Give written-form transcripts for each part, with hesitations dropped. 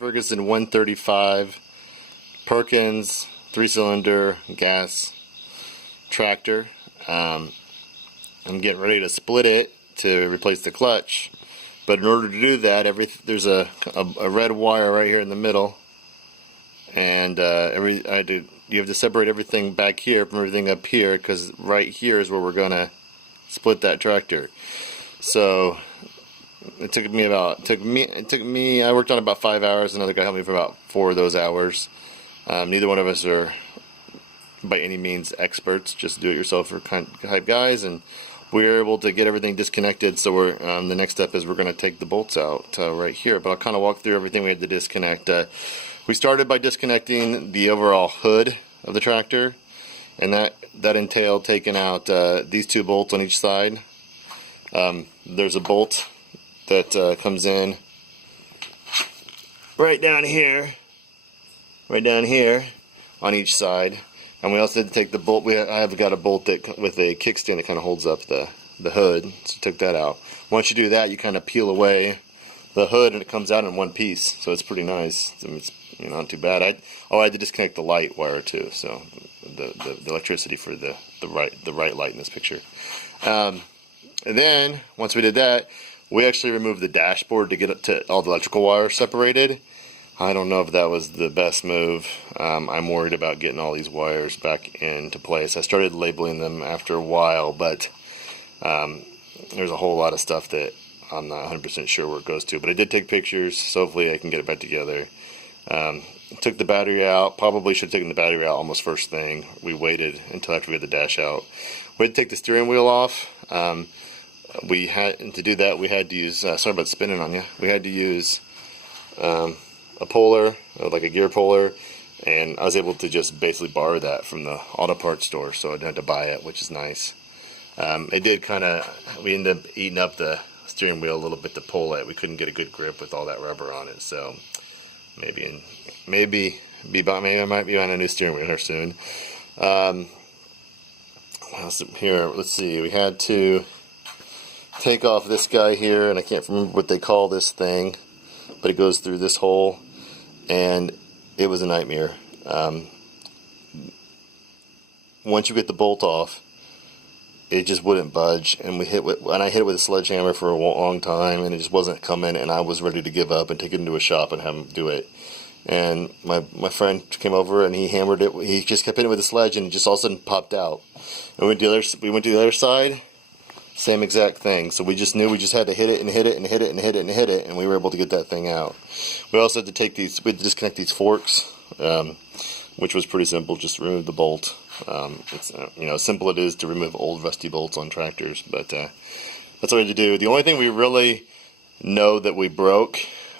Ferguson 135 Perkins 3-cylinder gas tractor. I'm getting ready to split it to replace the clutch, but in order to do that, there's a red wire right here in the middle, and you have to separate everything back here from everything up here, because right here is where we're gonna split that tractor. So it took me I worked on it about 5 hours. Another guy helped me for about 4 of those hours. Neither one of us are by any means experts, just do-it-yourself type guys, and we were able to get everything disconnected. So we're the next step is we're going to take the bolts out right here, but I'll kind of walk through everything we had to disconnect. We started by disconnecting the overall hood of the tractor, and that entailed taking out these 2 bolts on each side. There's a bolt that comes in right down here on each side, and we also had to take the bolt. I've got a bolt that with a kickstand that kind of holds up the hood, so took that out. Once you do that, you kind of peel away the hood and it comes out in one piece, so it's pretty nice. I mean, it's not too bad. I had to disconnect the light wire too, so the electricity for the right light in this picture. And then once we did that, we actually removed the dashboard to get to all the electrical wires separated. I don't know if that was the best move. I'm worried about getting all these wires back into place. I started labeling them after a while, but there's a whole lot of stuff that I'm not 100% sure where it goes to. But I did take pictures, so hopefully I can get it back together. Took the battery out. Probably should have taken the battery out almost first thing. We waited until after we had the dash out. We had to take the steering wheel off. We had to do that. We had to use. Sorry about spinning on you. We had to use a puller, like a gear puller, and I was able to just basically borrow that from the auto parts store, so I didn't have to buy it, which is nice. It did we ended up eating up the steering wheel a little bit to pull it. We couldn't get a good grip with all that rubber on it, so maybe I might be on a new steering wheel here soon. What else here? Let's see. We had to take off this guy here, and I can't remember what they call this thing, but it goes through this hole, and it was a nightmare. Once you get the bolt off, it just wouldn't budge, and I hit it with a sledgehammer for a long time, and it just wasn't coming, and I was ready to give up and take it into a shop and have them do it. And my friend came over and he hammered it. He just kept hitting it with a sledge, and it just all of a sudden popped out. And we went to the other side. Same exact thing. So we just knew we just had to hit it and hit it and hit it and hit it and hit it, and we were able to get that thing out. We also had to disconnect these forks, which was pretty simple. Just remove the bolt. It's simple it is to remove old rusty bolts on tractors, but that's what we had to do. The only thing we really know that we broke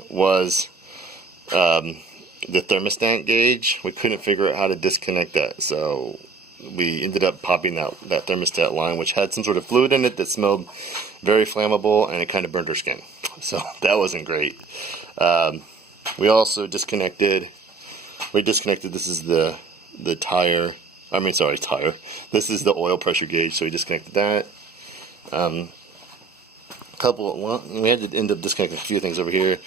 was the thermostat gauge. We couldn't figure out how to disconnect that, so we ended up popping that thermostat line, which had some sort of fluid in it that smelled very flammable, and it kind of burned our skin. So that wasn't great. We also disconnected. This is the tire. Tire. This is the oil pressure gauge, so we disconnected that. We had to end up disconnecting a few things over here.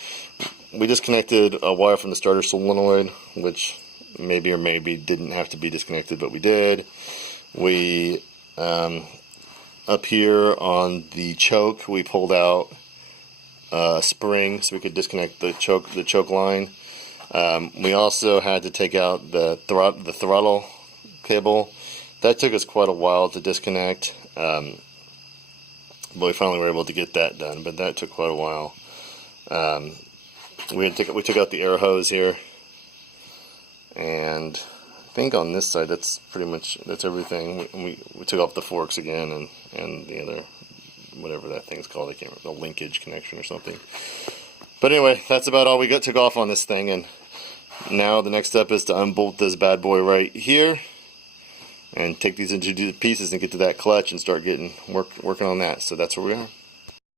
We disconnected a wire from the starter solenoid, which maybe or maybe didn't have to be disconnected, but we did. We up here on the choke, we pulled out a spring so we could disconnect the choke line. We also had to take out the throttle cable. That took us quite a while to disconnect, but we finally were able to get that done, but that took quite a while. We took out the air hose here, and I think on this side that's everything. We took off the forks again, and the other, whatever that thing's called, I can't remember, the linkage connection or something. But anyway, that's about all we took off on this thing, and now the next step is to unbolt this bad boy right here and take these into pieces and get to that clutch and start working on that. So that's where we are.